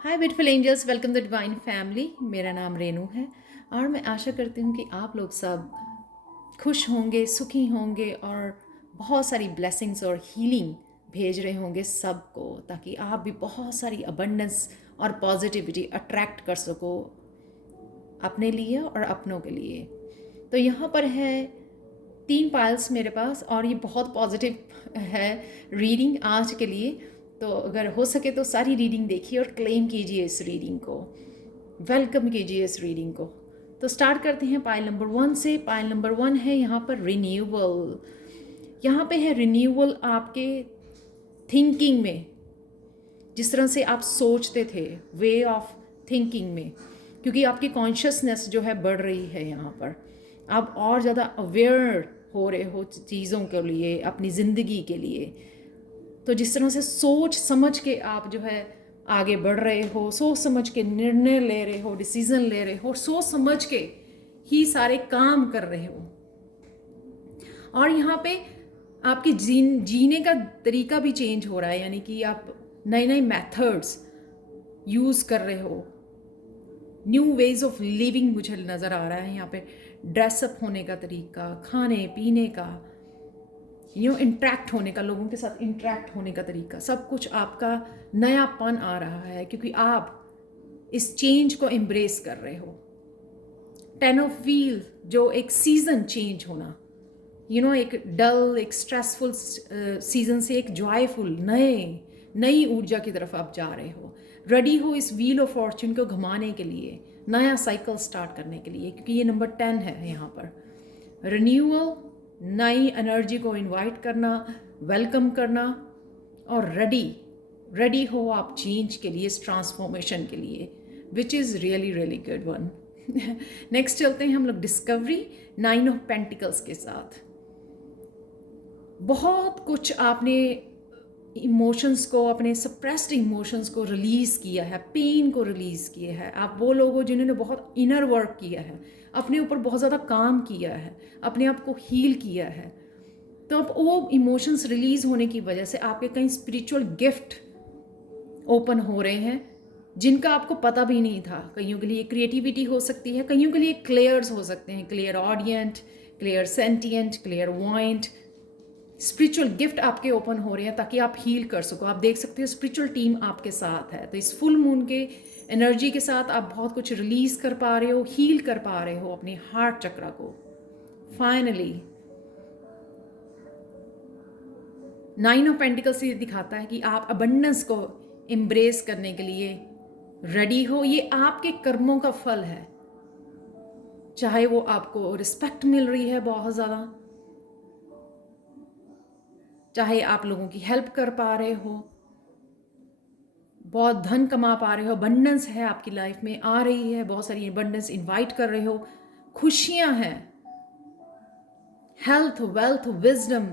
Hi beautiful angels, welcome to divine family. मेरा नाम रेनू है और मैं आशा करती हूँ कि आप लोग सब खुश होंगे, सुखी होंगे और बहुत सारी ब्लेसिंग्स और हीलिंग भेज रहे होंगे सबको, ताकि आप भी बहुत सारी अबंडेंस और पॉजिटिविटी अट्रैक्ट कर सको अपने लिए और अपनों के लिए। तो यहाँ पर है 3 पाइल्स मेरे पास और ये बहुत पॉजिटिव है रीडिंग आज के लिए। तो अगर हो सके तो सारी रीडिंग देखिए और क्लेम कीजिए इस रीडिंग को, वेलकम कीजिए इस रीडिंग को। तो स्टार्ट करते हैं पाइल नंबर 1 से। पाइल नंबर 1 है यहाँ पर रिन्यूअल। यहाँ पे है रिन्यूअल आपके थिंकिंग में, जिस तरह से आप सोचते थे, वे ऑफ थिंकिंग में, क्योंकि आपकी कॉन्शियसनेस जो है बढ़ रही है यहाँ पर। आप और ज़्यादा अवेयर हो रहे हो चीज़ों के लिए, अपनी ज़िंदगी के लिए। तो जिस तरह से सोच समझ के आप जो है आगे बढ़ रहे हो, सोच समझ के निर्णय ले रहे हो, डिसीजन ले रहे हो, सोच समझ के ही सारे काम कर रहे हो। और यहाँ पे आपकी जीने का तरीका भी चेंज हो रहा है, यानी कि आप नए नए मेथड्स यूज़ कर रहे हो, न्यू वेज ऑफ लिविंग मुझे नज़र आ रहा है यहाँ पे। ड्रेसअप होने का तरीका, खाने पीने का, इंट्रैक्ट होने का, लोगों के साथ इंट्रैक्ट होने का तरीका, सब कुछ आपका नयापन आ रहा है, क्योंकि आप इस चेंज को एम्ब्रेस कर रहे हो। 10 ऑफ व्हील, जो एक सीजन चेंज होना, एक डल, एक स्ट्रेसफुल सीजन से एक जॉयफुल नई ऊर्जा की तरफ आप जा रहे हो। रेडी हो इस व्हील ऑफ फॉर्च्यून को घुमाने के लिए, नया साइकिल स्टार्ट करने के लिए, क्योंकि ये नंबर 10 है यहाँ पर। रिन्यूअल, नई एनर्जी को इनवाइट करना, वेलकम करना, और रेडी हो आप चेंज के लिए, इस ट्रांसफॉर्मेशन के लिए, which is really really good one. Next चलते हैं हम लोग डिस्कवरी, 9 ऑफ पेंटिकल्स के साथ। बहुत कुछ आपने इमोशंस को, अपने सप्रेस्ड इमोशंस को रिलीज़ किया है, पेन को रिलीज़ किया है। आप वो लोग हो जिन्होंने बहुत इनर वर्क किया है, अपने ऊपर बहुत ज़्यादा काम किया है, अपने आप को हील किया है। तो अब वो इमोशंस रिलीज़ होने की वजह से आपके कई स्पिरिचुअल गिफ्ट ओपन हो रहे हैं, जिनका आपको पता भी नहीं था। कईयों के लिए क्रिएटिविटी हो सकती है, कईयों के लिए क्लियर्स हो सकते हैं, clairaudient, clairsentient, clairvoyant. Spiritual gift आपके ओपन हो रहे हैं ताकि आप हील कर सको। आप देख सकते हो स्पिरिचुअल टीम आपके साथ है। तो इस फुल मून के एनर्जी के साथ आप बहुत कुछ रिलीज कर पा रहे हो, हील कर पा रहे हो अपने हार्ट चक्रा को। फाइनली 9 ऑफ पेंटिकल्स ये दिखाता है कि आप अबंडेंस को एम्ब्रेस करने के लिए रेडी हो। ये आपके कर्मों का फल है, चाहे वो आपको रिस्पेक्ट मिल रही है बहुत ज़्यादा, चाहे आप लोगों की हेल्प कर पा रहे हो, बहुत धन कमा पा रहे हो, अबंडेंस है आपकी लाइफ में आ रही है, बहुत सारी अबंडेंस इनवाइट कर रहे हो, खुशियां हैं, हेल्थ, वेल्थ, विजडम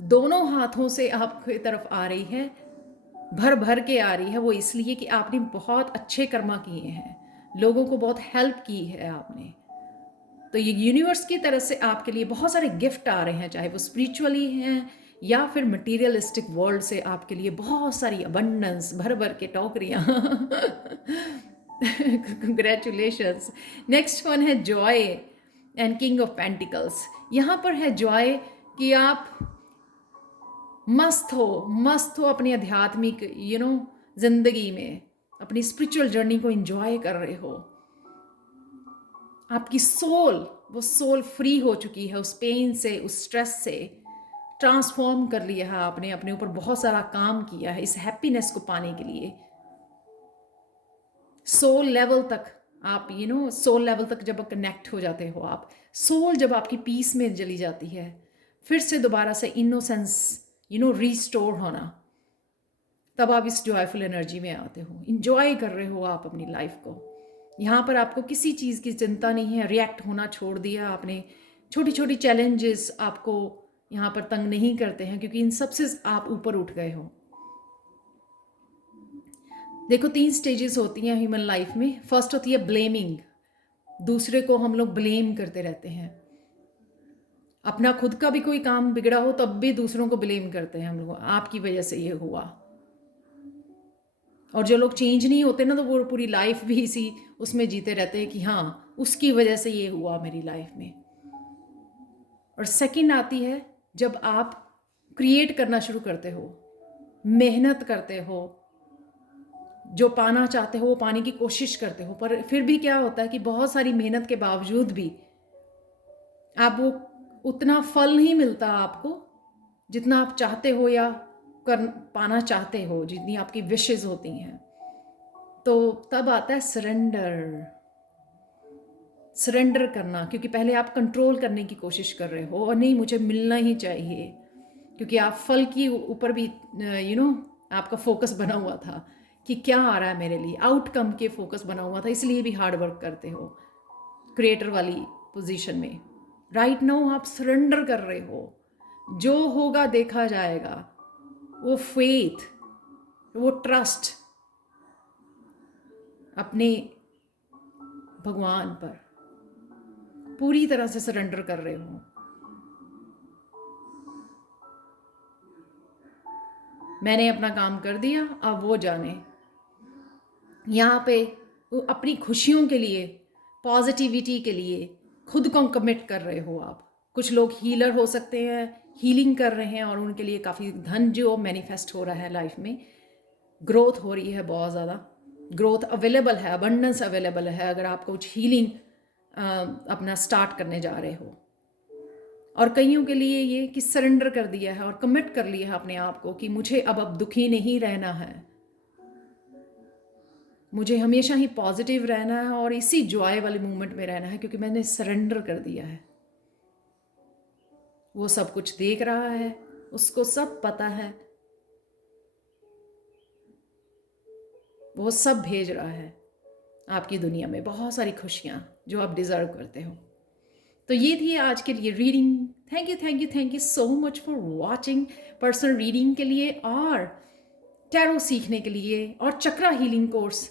दोनों हाथों से आपकी तरफ आ रही है, भर भर के आ रही है। वो इसलिए कि आपने बहुत अच्छे कर्मा किए हैं, लोगों को बहुत हेल्प की है आपने। तो ये यूनिवर्स की तरफ से आपके लिए बहुत सारे गिफ्ट आ रहे हैं, चाहे वो स्पिरिचुअली हैं या फिर मटेरियलिस्टिक वर्ल्ड से आपके लिए बहुत सारी अबंडेंस, भर भर के टोकरियाँ। कंग्रेचुलेशंस। नेक्स्ट वन है Joy and king of pentacles. यहाँ पर है जॉय कि आप मस्त हो अपनी आध्यात्मिक जिंदगी में, अपनी स्पिरिचुअल जर्नी को एंजॉय कर रहे हो। आपकी वो सोल फ्री हो चुकी है उस पेन से, उस स्ट्रेस से। ट्रांसफॉर्म कर लिया है आपने, अपने ऊपर बहुत सारा काम किया है इस हैप्पीनेस को पाने के लिए। सोल लेवल तक आप सोल लेवल तक जब कनेक्ट हो जाते हो आप, सोल जब आपकी पीस में चली जाती है, फिर से दोबारा से इनोसेंस रिस्टोर होना, तब आप इस जॉयफुल एनर्जी में आते हो, इंजॉय कर रहे हो आप अपनी लाइफ को। यहाँ पर आपको किसी चीज़ की चिंता नहीं है, रिएक्ट होना छोड़ दिया आपने। छोटी छोटी चैलेंजेस आपको यहाँ पर तंग नहीं करते हैं, क्योंकि इन सबसे आप ऊपर उठ गए हो। देखो 3 स्टेजेस होती हैं ह्यूमन लाइफ में। फर्स्ट होती है ब्लेमिंग, दूसरे को हम लोग ब्लेम करते रहते हैं। अपना खुद का भी कोई काम बिगड़ा हो तब भी दूसरों को ब्लेम करते हैं हम लोग, आपकी वजह से ये हुआ। और जो लोग चेंज नहीं होते ना, तो वो पूरी लाइफ भी इसी उसमें जीते रहते हैं कि हाँ, उसकी वजह से ये हुआ मेरी लाइफ में। और सेकंड आती है जब आप क्रिएट करना शुरू करते हो, मेहनत करते हो, जो पाना चाहते हो वो पाने की कोशिश करते हो, पर फिर भी क्या होता है कि बहुत सारी मेहनत के बावजूद भी आप वो उतना फल नहीं मिलता आपको जितना आप चाहते हो या कर पाना चाहते हो, जितनी आपकी विशेस होती हैं। तो तब आता है सरेंडर। सरेंडर करना, क्योंकि पहले आप कंट्रोल करने की कोशिश कर रहे हो और नहीं मुझे मिलना ही चाहिए, क्योंकि आप फल की ऊपर भी आपका फोकस बना हुआ था कि क्या आ रहा है मेरे लिए, आउटकम के फोकस बना हुआ था, इसलिए भी हार्ड वर्क करते हो क्रिएटर वाली पोजीशन में। राइट नाउ आप सरेंडर कर रहे हो, जो होगा देखा जाएगा, वो फेथ, वो ट्रस्ट अपने भगवान पर पूरी तरह से सरेंडर कर रहे हो। मैंने अपना काम कर दिया, अब वो जाने। यहाँ पे वो अपनी खुशियों के लिए, पॉजिटिविटी के लिए खुद को कमिट कर रहे हो आप। कुछ लोग हीलर हो सकते हैं, हीलिंग कर रहे हैं और उनके लिए काफ़ी धन जो मैनिफेस्ट हो रहा है लाइफ में, ग्रोथ हो रही है, बहुत ज़्यादा ग्रोथ अवेलेबल है, अबंडेंस अवेलेबल है अगर आप कुछ हीलिंग अपना स्टार्ट करने जा रहे हो। और कईयों के लिए ये कि सरेंडर कर दिया है और कमिट कर लिया है अपने आप को कि मुझे अब दुखी नहीं रहना है, मुझे हमेशा ही पॉजिटिव रहना है और इसी जॉय वाले मूवमेंट में रहना है, क्योंकि मैंने सरेंडर कर दिया है। वो सब कुछ देख रहा है, उसको सब पता है, वो सब भेज रहा है आपकी दुनिया में बहुत सारी खुशियाँ जो आप डिज़र्व करते हो। तो ये थी आज के लिए reading. Thank you so much for watching. Personal reading के लिए और टैरो सीखने के लिए और चक्रा हीलिंग कोर्स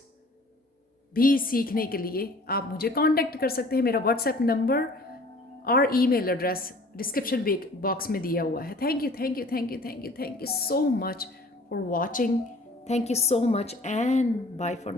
भी सीखने के लिए आप मुझे कांटेक्ट कर सकते हैं। मेरा व्हाट्सएप नंबर और ईमेल एड्रेस डिस्क्रिप्शन बॉक्स में दिया हुआ है। Thank you so much for watching. Thank you so much and bye for now.